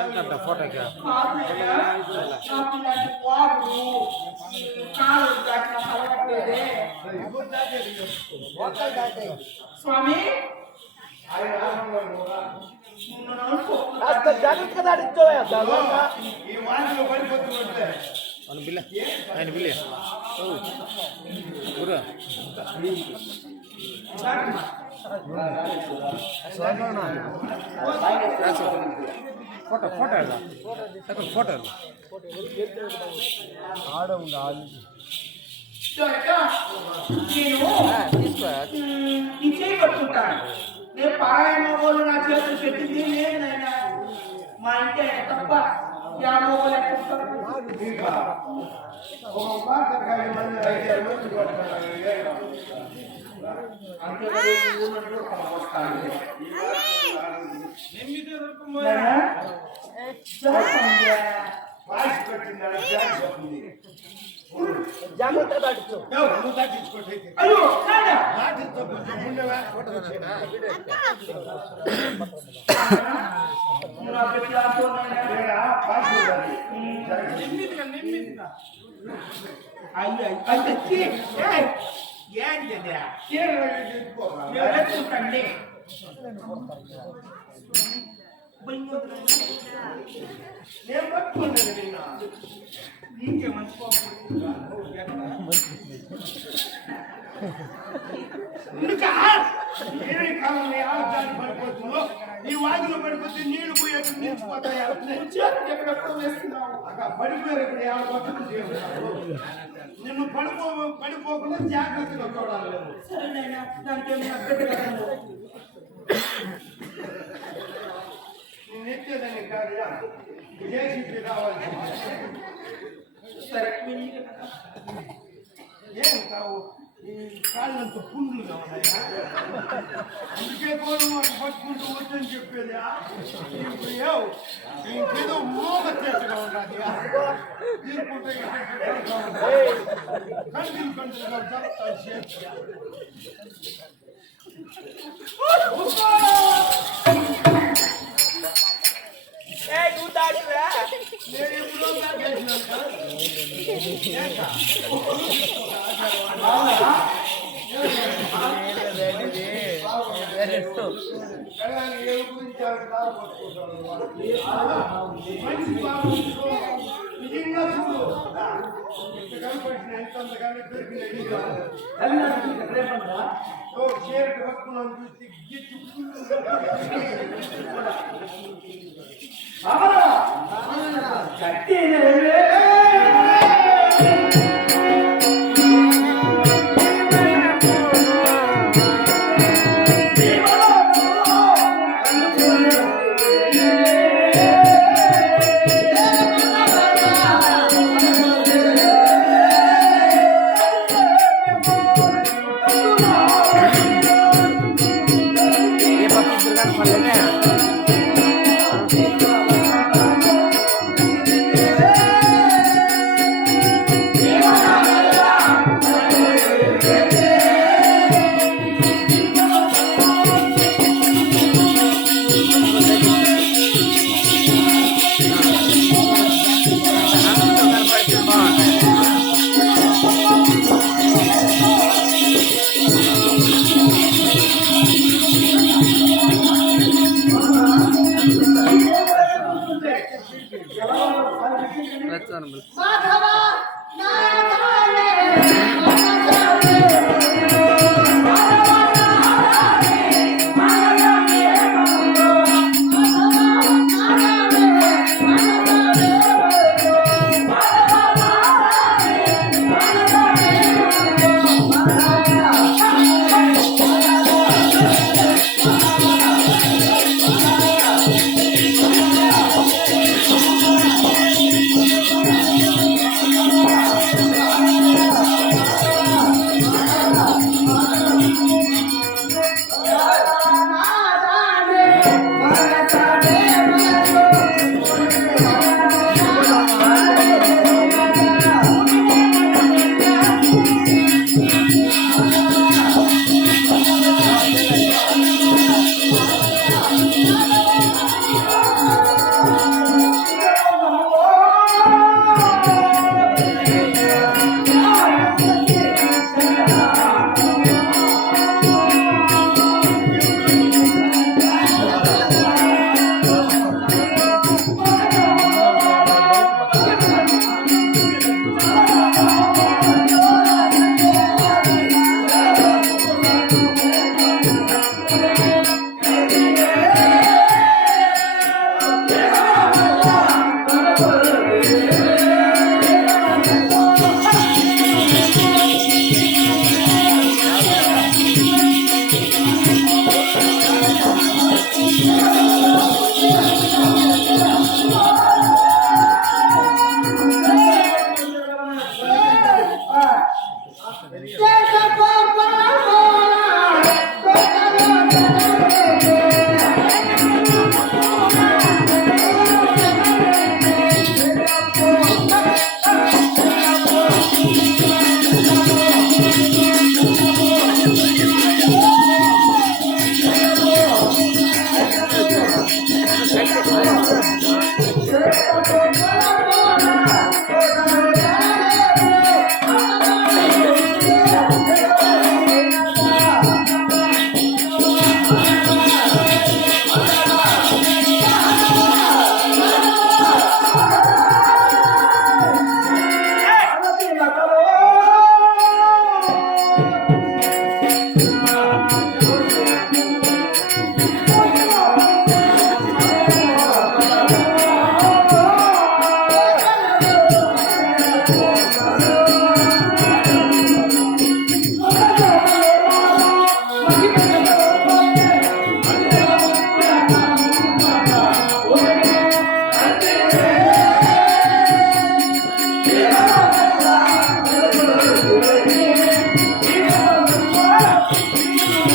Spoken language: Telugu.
ఎంత ఫోటోకి స్వామి జాగ్రత్తగా దాడిచ్చోయా ఆయన బిల్ల ఆయన బిల్ల గురు ఫోటో ఫోటో ఫోటో ఆడ ఉండాలి నేను పారాయణ వాళ్ళు నా చేతులు పెట్టింది నేనైనా మా ఇంటి తప్ప జాగ్రత్త దాటించు నేను పట్టుకుంటాను నిన్న నీకే మంచి పడిపోతుందో ఈ వాగులో పడిపోతే నీళ్లు పోయేట్టు నిలిచిపోతాయి ఎక్కడెక్కడ వేస్తున్నావు పడిపోయారు ఇక్కడ నిన్ను పడిపోకుండా జాగ్రత్తగా చూడాలి సరేనైనా దానికి నేను ఎత్తేదాన్ని కాదు జేసీపీ రావాలి సరే ఏం కావు ఈ కాళ్ళంత పుండ్లుగా ఉన్నాయా అందుకే కోరు పట్టుకుంటూ వద్దని చెప్పేది ఇంకేదో మోగ చేతిగా ఉన్నది తీరుకుంటే కంటిని కంటిగా చెప్తా నేను ఎప్పుడో నిజంగా చూడు కనపడిన ఎంతగానే చీరటి పట్టుకున్నాను మాధవ